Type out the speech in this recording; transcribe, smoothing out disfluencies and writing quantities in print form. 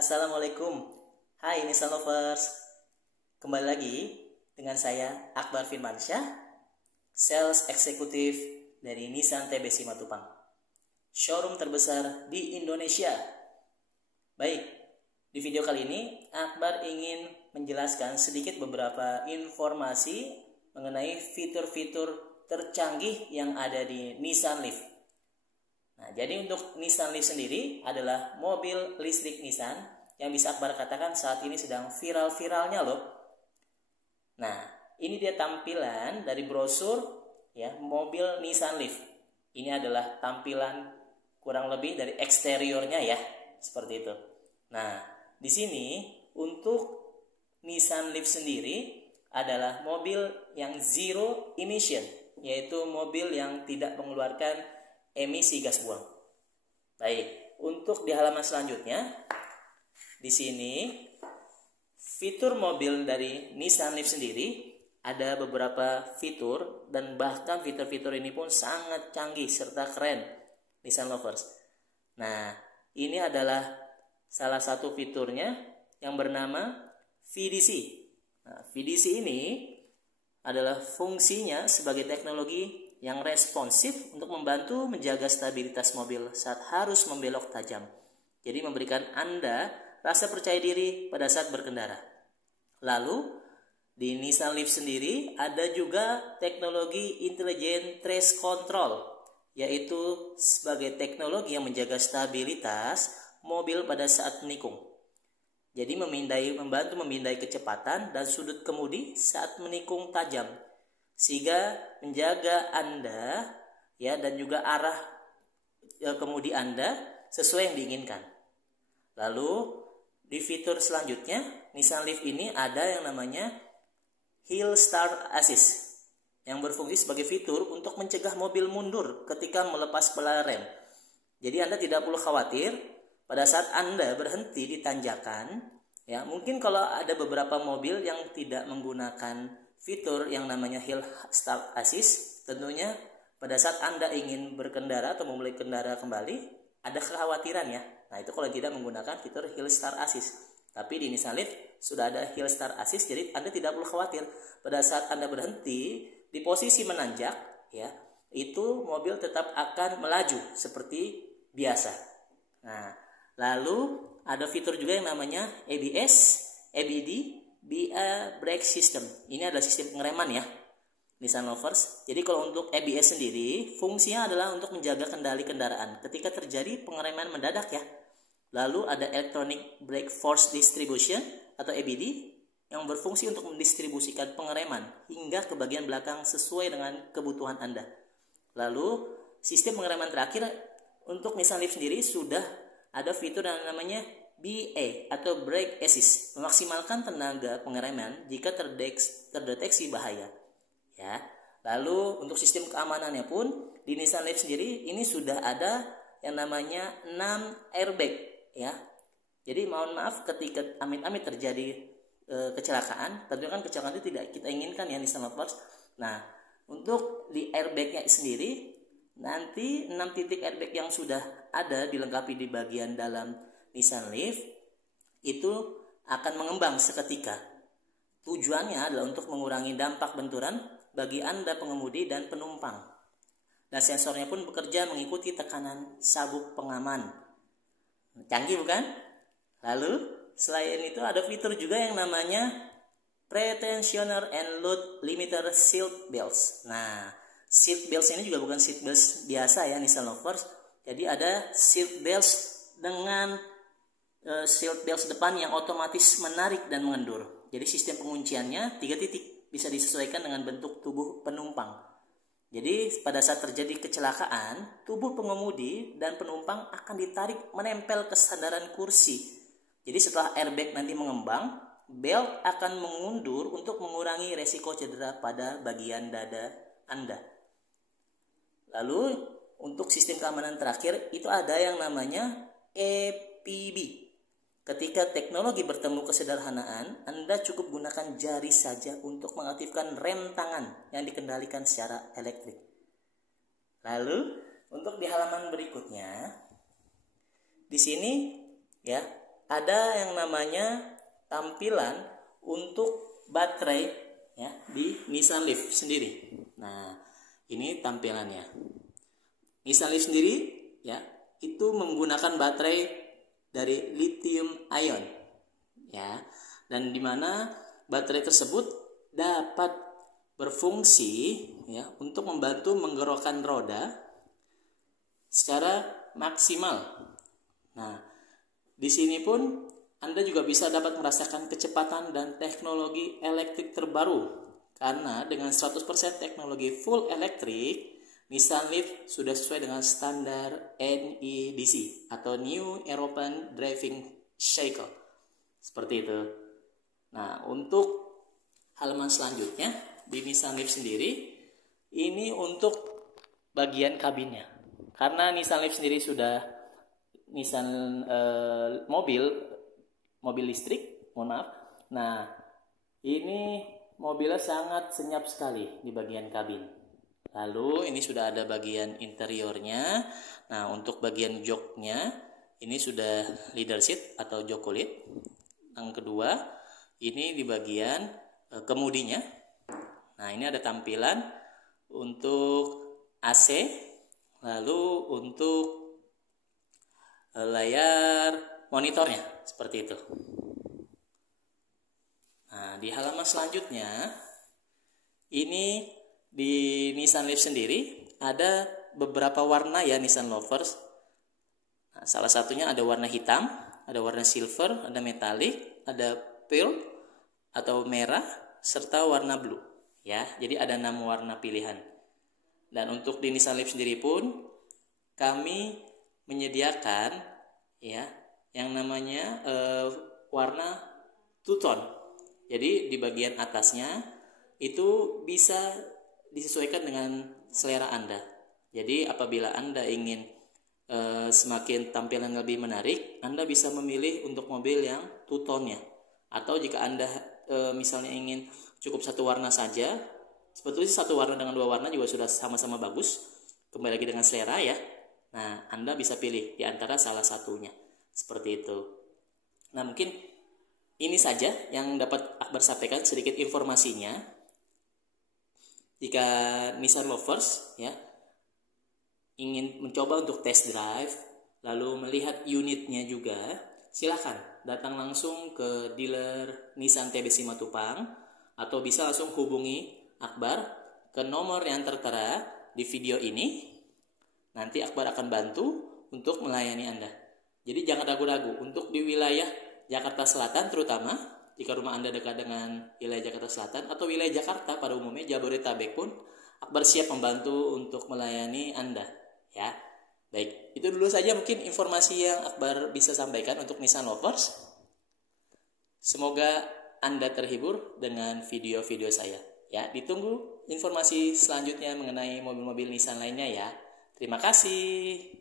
Assalamualaikum. Hai Nissan Lovers. Kembali lagi dengan saya Akbar Firmansyah, Sales Eksekutif dari Nissan TB Simatupang, showroom terbesar di Indonesia. Baik, di video kali ini Akbar ingin menjelaskan sedikit beberapa informasi mengenai fitur-fitur tercanggih yang ada di Nissan Leaf. Nah, jadi untuk Nissan Leaf sendiri adalah mobil listrik Nissan yang bisa Akbar katakan saat ini sedang viral-viralnya loh. Nah, ini dia tampilan dari brosur ya mobil Nissan Leaf. Ini adalah tampilan kurang lebih dari eksteriornya ya, seperti itu. Nah, di sini untuk Nissan Leaf sendiri adalah mobil yang zero emission, yaitu mobil yang tidak mengeluarkan emisi gas buang. Baik, untuk di halaman selanjutnya, di sini fitur mobil dari Nissan Leaf sendiri ada beberapa fitur dan bahkan fitur-fitur ini pun sangat canggih serta keren Nissan Lovers. Nah, ini adalah salah satu fiturnya yang bernama VDC. Nah, VDC ini adalah fungsinya sebagai teknologi yang responsif untuk membantu menjaga stabilitas mobil saat harus membelok tajam. Jadi memberikan Anda rasa percaya diri pada saat berkendara. Lalu di Nissan Leaf sendiri ada juga teknologi Intelligent Trace Control, yaitu sebagai teknologi yang menjaga stabilitas mobil pada saat menikung. Jadi membantu memindai kecepatan dan sudut kemudi saat menikung tajam, sehingga menjaga Anda ya dan juga arah kemudi Anda sesuai yang diinginkan. Lalu di fitur selanjutnya Nissan Leaf ini ada yang namanya Hill Start Assist yang berfungsi sebagai fitur untuk mencegah mobil mundur ketika melepas pedal rem. Jadi Anda tidak perlu khawatir pada saat Anda berhenti di tanjakan. Ya, mungkin kalau ada beberapa mobil yang tidak menggunakan fitur yang namanya Hill Start Assist, tentunya pada saat Anda ingin berkendara atau memulai kendara kembali, ada kekhawatiran ya. Nah, itu kalau tidak menggunakan fitur Hill Start Assist. Tapi di Nissan Leaf sudah ada Hill Start Assist, jadi Anda tidak perlu khawatir pada saat Anda berhenti di posisi menanjak, ya, itu mobil tetap akan melaju seperti biasa. Nah, lalu ada fitur juga yang namanya ABS, ABD, Brake System. Ini adalah sistem pengereman ya, Nissan Lovers. Jadi kalau untuk ABS sendiri, fungsinya adalah untuk menjaga kendali kendaraan ketika terjadi pengereman mendadak ya. Lalu ada Electronic Brake Force Distribution atau ABD yang berfungsi untuk mendistribusikan pengereman hingga ke bagian belakang sesuai dengan kebutuhan Anda. Lalu sistem pengereman terakhir untuk Nissan Leaf sendiri sudah ada fitur yang namanya BA atau Brake Assist, memaksimalkan tenaga pengereman jika terdeteksi bahaya. Ya. Lalu untuk sistem keamanannya pun di Nissan Leaf sendiri ini sudah ada yang namanya 6 airbag ya. Jadi mohon maaf ketika amit-amit terjadi kecelakaan, tentunya kan kecelakaan itu tidak kita inginkan ya Nissan Lovers. Nah, untuk di airbagnya sendiri nanti 6 titik airbag yang sudah ada dilengkapi di bagian dalam Nissan Leaf itu akan mengembang seketika. Tujuannya adalah untuk mengurangi dampak benturan bagi Anda pengemudi dan penumpang. Dan sensornya pun bekerja mengikuti tekanan sabuk pengaman. Canggih bukan? Lalu selain itu ada fitur juga yang namanya Pretensioner and Load Limiter Seat Belts. Nah, seat belts ini juga bukan seat belts biasa ya Nissan Lovers. Jadi ada seat belts dengan seat belts depan yang otomatis menarik dan mengendur. Jadi sistem pengunciannya 3 titik, bisa disesuaikan dengan bentuk tubuh penumpang. Jadi pada saat terjadi kecelakaan, tubuh pengemudi dan penumpang akan ditarik menempel ke sandaran kursi. Jadi setelah airbag nanti mengembang, belt akan mengundur untuk mengurangi resiko cedera pada bagian dada Anda. Lalu untuk sistem keamanan terakhir itu ada yang namanya EPB. Ketika teknologi bertemu kesederhanaan, Anda cukup gunakan jari saja untuk mengaktifkan rem tangan yang dikendalikan secara elektrik. Lalu untuk di halaman berikutnya, di sini ya ada yang namanya tampilan untuk baterai ya di Nissan Leaf sendiri. Nah, ini tampilannya. Nissan Leaf sendiri ya itu menggunakan baterai dari lithium ion ya, dan dimana baterai tersebut dapat berfungsi ya untuk membantu menggerakkan roda secara maksimal. Nah, di sini pun Anda juga bisa dapat merasakan kecepatan dan teknologi elektrik terbaru, karena dengan 100% teknologi full elektrik, Nissan Leaf sudah sesuai dengan standar NEDC atau New European Driving Cycle. Seperti itu. Nah, untuk halaman selanjutnya di Nissan Leaf sendiri, ini untuk bagian kabinnya. Karena Nissan Leaf sendiri sudah Nissan mobil listrik, mohon maaf. Nah, ini mobilnya sangat senyap sekali di bagian kabin. Lalu ini sudah ada bagian interiornya. Nah, untuk bagian joknya ini sudah leather seat atau jok kulit. Yang kedua, ini di bagian kemudinya. Nah, ini ada tampilan untuk AC, lalu untuk layar monitornya seperti itu. Nah, di halaman selanjutnya ini di Nissan Leaf sendiri ada beberapa warna ya Nissan Lovers. Nah, salah satunya ada warna hitam, ada warna silver, ada metallic, ada pearl atau merah, serta warna blue ya. Jadi ada 6 warna pilihan. Dan untuk di Nissan Leaf sendiri pun kami menyediakan ya yang namanya warna two tone. Jadi di bagian atasnya itu bisa disesuaikan dengan selera Anda. Jadi apabila Anda ingin semakin tampilan lebih menarik, Anda bisa memilih untuk mobil yang two tone-nya. Atau jika Anda misalnya ingin cukup satu warna saja, sebetulnya satu warna dengan 2 warna juga sudah sama-sama bagus. Kembali lagi dengan selera ya. Nah, Anda bisa pilih di antara salah satunya. Seperti itu. Nah, mungkin ini saja yang dapat Akbar sampaikan, sedikit informasinya. Jika Nissan Lovers ya ingin mencoba untuk test drive, lalu melihat unitnya juga, silakan datang langsung ke dealer Nissan TBC Matupang, atau bisa langsung hubungi Akbar ke nomor yang tertera di video ini. Nanti Akbar akan bantu untuk melayani Anda. Jadi jangan ragu-ragu untuk di wilayah Jakarta Selatan, terutama jika rumah Anda dekat dengan wilayah Jakarta Selatan atau wilayah Jakarta pada umumnya, Jabodetabek pun, Akbar siap membantu untuk melayani Anda ya. Baik, itu dulu saja mungkin informasi yang Akbar bisa sampaikan untuk Nissan Lovers. Semoga Anda terhibur dengan video-video saya ya. Ditunggu informasi selanjutnya mengenai mobil-mobil Nissan lainnya ya. Terima kasih.